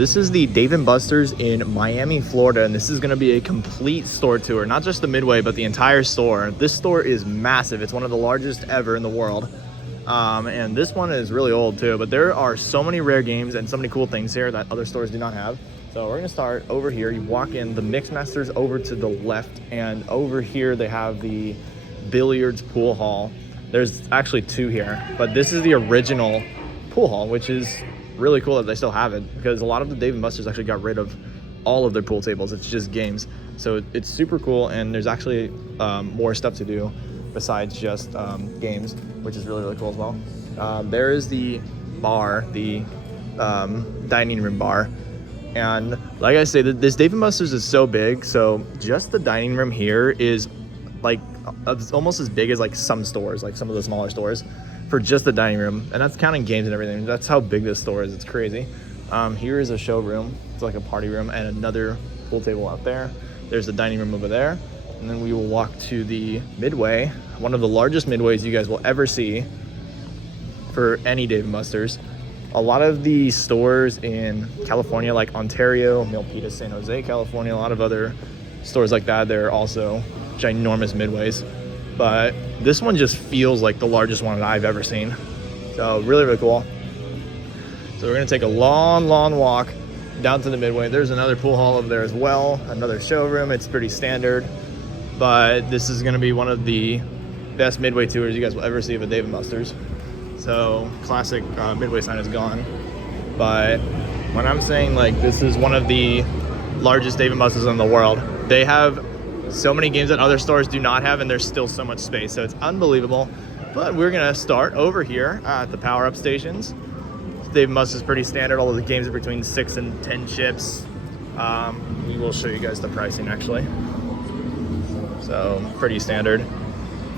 This is the Dave & Buster's in Miami, Florida, and this is going to be a complete store tour, not just the Midway, but the entire store. This store is massive. It's one of the largest ever in the world. And this one is really old too, but there are so many rare games and so many cool things here that other stores do not have. So we're gonna start over here. You walk in, the Mixmaster's over to the left, and over here they have the billiards pool hall. There's actually two here, but this is the original pool hall, which is really cool that they still have it, because a lot of the Dave & Buster's actually got rid of all of their pool tables. It's just games. So it's super cool, and there's actually more stuff to do besides just games, which is really, really cool as well. There is the bar, the dining room bar. And like I say, this Dave & Buster's is so big, so just the dining room here is like it's almost as big as like some stores, like some of the smaller stores, for just the dining room, and that's counting games and everything. That's how big this store is. It's crazy. Here is a showroom. It's like a party room, and another pool table out there. There's the dining room over there, and then we will walk to the Midway, one of the largest Midways you guys will ever see for any Dave & Buster's. A lot of the stores in California, like Ontario, Milpitas, San Jose, California, a lot of other stores like that, they're also ginormous Midways. But this one just feels like the largest one that I've ever seen. So really, really cool. So we're gonna take a long, long walk down to the Midway. There's another pool hall over there as well, another showroom. It's pretty standard, but this is gonna be one of the best Midway tours you guys will ever see of a Dave & Buster's. So classic Midway sign is gone. But when I'm saying like this is one of the largest Dave & Buster's in the world, they have so many games that other stores do not have, and there's still so much space, so it's unbelievable. But we're gonna start over here at the power-up stations. Dave & Buster's is pretty standard. All of the games are between 6 and 10 chips. We will show you guys the pricing actually. So pretty standard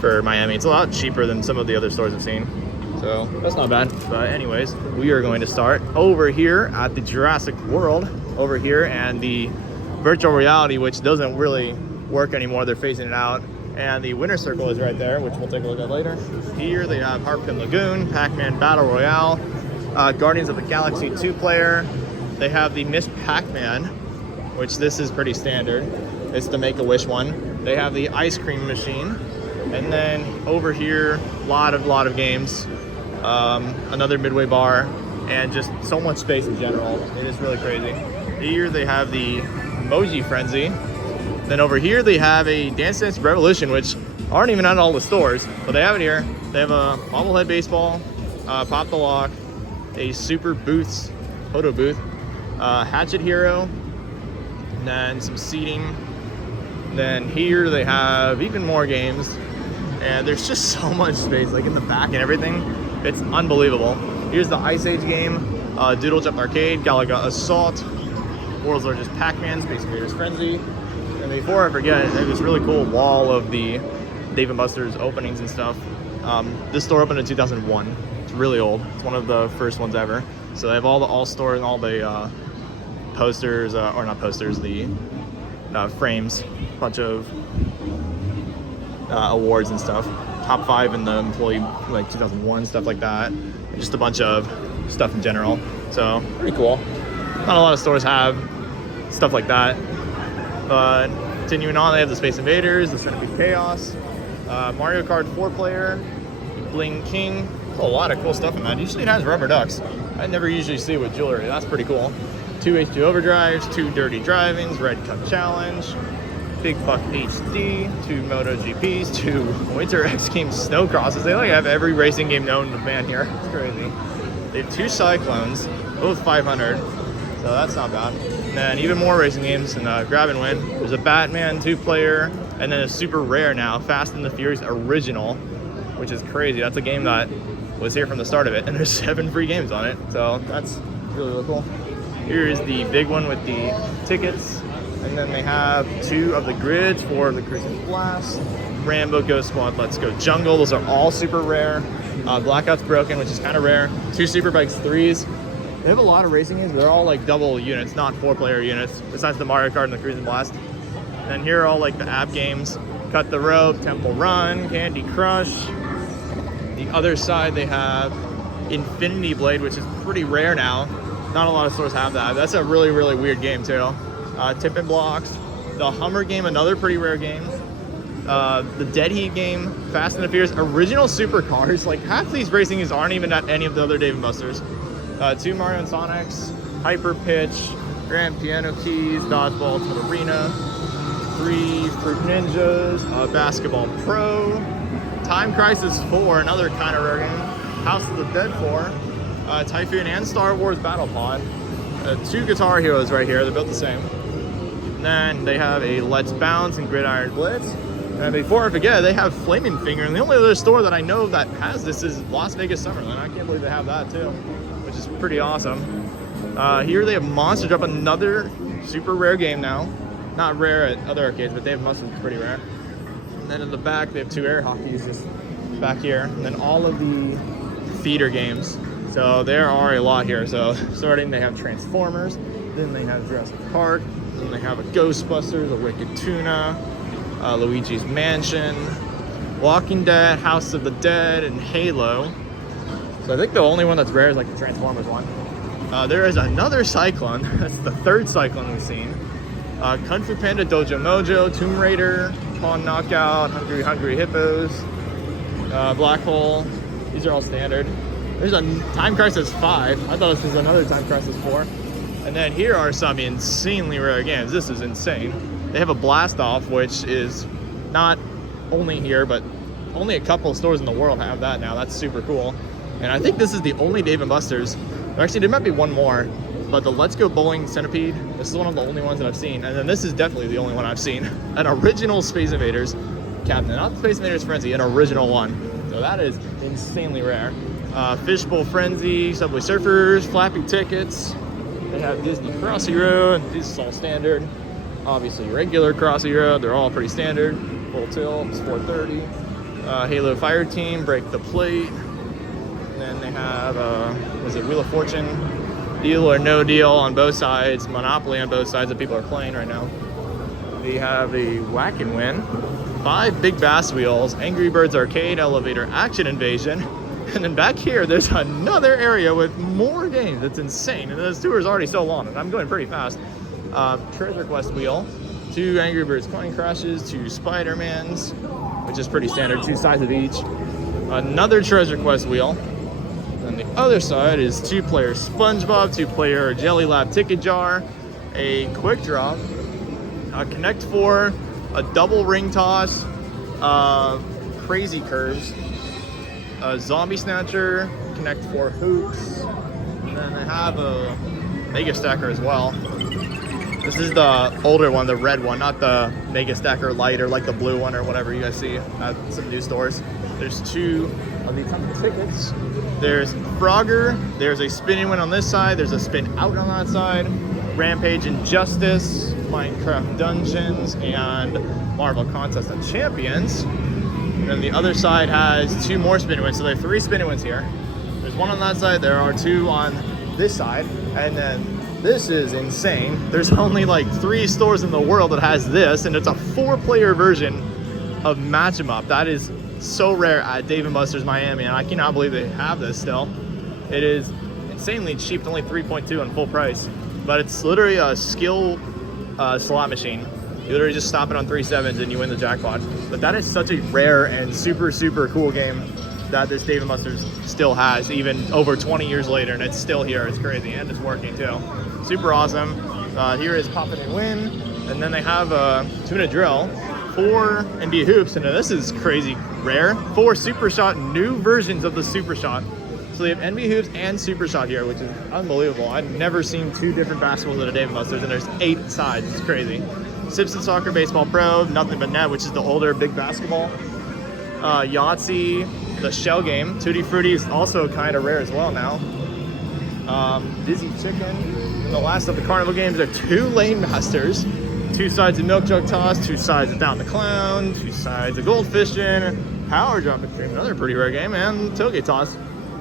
for Miami. It's a lot cheaper than some of the other stores I've seen, so that's not bad. But anyways, we are going to start over here at the Jurassic World over here, and the virtual reality, which doesn't really work anymore. They're phasing it out, and the winner circle is right there, which we'll take a look at later. Here they have Harpoon Lagoon, Pac-Man Battle Royale, Guardians of the Galaxy 2-player. They have the Miss Pac-Man, which this is pretty standard. It's the Make-A-Wish one. They have the ice cream machine, and then over here, a lot of games. Another Midway bar, and just so much space in general. It is really crazy. Here they have the Emoji Frenzy. Then over here they have a Dance Dance Revolution, which aren't even at all the stores, but they have it here. They have a bobblehead baseball, Pop the Lock, a Super Booths photo booth, Hatchet Hero, and then some seating. Then here they have even more games, and there's just so much space, like in the back and everything. It's unbelievable. Here's the Ice Age game, Doodle Jump Arcade, Galaga Assault, World's Largest Pac-Man, Space Invaders Frenzy. And before I forget, they have this really cool wall of the Dave & Buster's openings and stuff. This store opened in 2001. It's really old. It's one of the first ones ever. So they have all the all-store and all the posters, or not posters, the frames, a bunch of awards and stuff. Top 5 in the employee, like 2001, stuff like that. And just a bunch of stuff in general. So pretty cool. Not a lot of stores have stuff like that. But continuing on, they have the Space Invaders, the Centipede Chaos, Mario Kart 4-player, Bling King. A lot of cool stuff in that. Usually it has rubber ducks. I never usually see it with jewelry. That's pretty cool. 2 H2 Overdrives, 2 Dirty Drivings, Red Cup Challenge, Big Buck HD, 2 MotoGPs, 2 Winter X Games Snow Crosses. They like have every racing game known to man here. It's crazy. They have 2 Cyclones, both 500, so that's not bad. And then even more racing games and grab and win. There's a Batman 2-player, and then a super rare now, Fast and the Furious Original, which is crazy. That's a game that was here from the start of it, and there's 7 free games on it, so that's really, really cool. Here is the big one with the tickets, and then they have 2 of the grids for the Cruising Blast, Rambo Ghost Squad, Let's Go Jungle. Those are all super rare. Blackout's Broken, which is kind of rare. 2 Superbikes 3s. They have a lot of racing games, but they're all like double units, not 4-player units, besides the Mario Kart and the Cruising Blast. And here are all like the app games. Cut the Rope, Temple Run, Candy Crush. The other side they have Infinity Blade, which is pretty rare now. Not a lot of stores have that. That's a really, really weird game too. Tipping Blocks, the Hummer game, another pretty rare game. The Dead Heat game, Fast and the Furious, original supercars. Like half these racing games aren't even at any of the other Dave & Buster's. 2 Mario and Sonics, Hyper Pitch, Grand Piano Keys, Dodgeball Arena, 3 Fruit Ninjas, Basketball Pro, Time Crisis 4, another kind of rare game, House of the Dead 4, Typhoon and Star Wars Battle Pod, 2 Guitar Heroes right here, they're built the same. And then they have a Let's Bounce and Gridiron Blitz. And before I forget, they have Flaming Finger, and the only other store that I know that has this is Las Vegas Summerlin. I can't believe they have that too, which is pretty awesome. Here they have Monster Jump, another super rare game now. Not rare at other arcades, but they have Monster, pretty rare. And then in the back, they have 2 air hockeys just back here. And then all of the theater games. So there are a lot here. So starting, they have Transformers, then they have Jurassic Park, then they have a Ghostbusters, a Wicked Tuna, Luigi's Mansion, Walking Dead, House of the Dead, and Halo. So I think the only one that's rare is like the Transformers one. There is another Cyclone. That's the 3rd Cyclone we've seen. Kung Fu Panda Dojo Mojo, Tomb Raider, Pawn Knockout, Hungry Hippos, Black Hole. These are all standard. There's a Time Crisis 5. I thought this was another Time Crisis 4. And then here are some insanely rare games. This is insane. They have a Blast Off, which is not only here, but only a couple of stores in the world have that now. That's super cool. And I think this is the only Dave & Buster's. Actually, there might be one more, but the Let's Go Bowling Centipede, this is one of the only ones that I've seen. And then this is definitely the only one I've seen. An original Space Invaders cabinet, not Space Invaders Frenzy, an original one. So that is insanely rare. Fishbowl Frenzy, Subway Surfers, Flappy Tickets. They have Disney Crossy Road, and this is all standard. Obviously regular Crossy Road, they're all pretty standard. Full Tilt, it's 430. Halo Fire Team, Break the Plate. And then they have, was it Wheel of Fortune? Deal or No Deal on both sides, Monopoly on both sides that people are playing right now. They have a Whack and Win, 5 Big Bass Wheels, Angry Birds Arcade, Elevator Action Invasion. And then back here, there's another area with more games. It's insane. And this tour is already so long, and I'm going pretty fast. Treasure Quest Wheel, 2 Angry Birds Coin Crashes, 2 Spider-Mans, which is pretty standard, 2 sides of each. Another Treasure Quest Wheel. And the other side is 2-player SpongeBob, 2-player Jelly Lab Ticket Jar, a Quick Drop, a Connect 4, a Double Ring Toss, Crazy Curves, a Zombie Snatcher, Connect 4 Hoops, and then I have a Mega Stacker as well. This is the older one, the red one, not the Mega Stacker Light or like the blue one or whatever you guys see at some new stores. There's 2 of these type of tickets. There's Frogger, there's a spinning one on this side, there's a spin out on that side, Rampage Injustice, Minecraft Dungeons, and Marvel Contest of Champions. And then the other side has 2 more spinning ones, so there are 3 spinning ones here. There's 1 on that side, there are 2 on this side, and then this is insane. There's only like 3 stores in the world that has this, and it's a 4-player version of Match 'em Up. That is so rare at Dave & Buster's Miami, and I cannot believe they have this still. It is insanely cheap, only $3.2 on full price, but it's literally a skill slot machine. You literally just stop it on 3 sevens and you win the jackpot. But that is such a rare and super, super cool game that this Dave & Buster's still has, even over 20 years later, and it's still here. It's crazy, and it's working too. Super awesome. Here is Pop It and Win, and then they have a Tuna Drill, 4 NBA Hoops, and this is crazy rare. 4 Super Shot, new versions of the Super Shot. So they have NBA Hoops and Super Shot here, which is unbelievable. I've never seen 2 different basketballs at a Dave & Buster's, and there's 8 sides. It's crazy. Simpson Soccer Baseball Pro, Nothing But Net, which is the older big basketball. Yahtzee, the shell game. Tutti Frutti is also kind of rare as well now. Dizzy Chicken. And the last of the carnival games are 2 Lane Masters, 2 sides of Milk Jug Toss, 2 sides of Down the Clown, 2 sides of Goldfish Gin, Power Jump Extreme, another pretty rare game, and Tailgate Toss.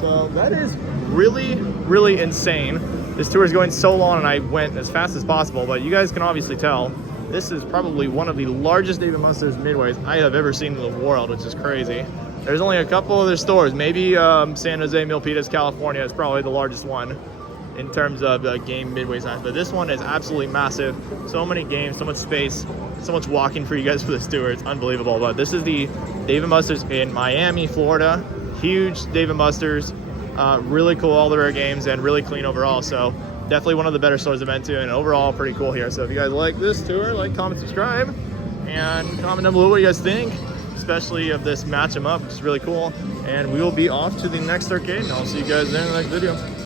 So that is really, really insane. This tour is going so long, and I went as fast as possible, but you guys can obviously tell this is probably one of the largest Dave & Buster's Midways I have ever seen in the world, which is crazy. There's only a couple other stores. Maybe San Jose, Milpitas, California is probably the largest one. in terms of game Midway size, but this one is absolutely massive. So many games, so much space, so much walking for you guys for this tour. It's unbelievable. But this is the Dave & Buster's in Miami, Florida. Huge Dave & Buster's. Really cool, all the rare games, and really clean overall. So definitely one of the better stores I've been to, and overall pretty cool here. So if you guys like this tour, like, comment, subscribe, and comment down below what you guys think, especially of this match 'em up, which is really cool. And we will be off to the next arcade, and I'll see you guys there in the next video.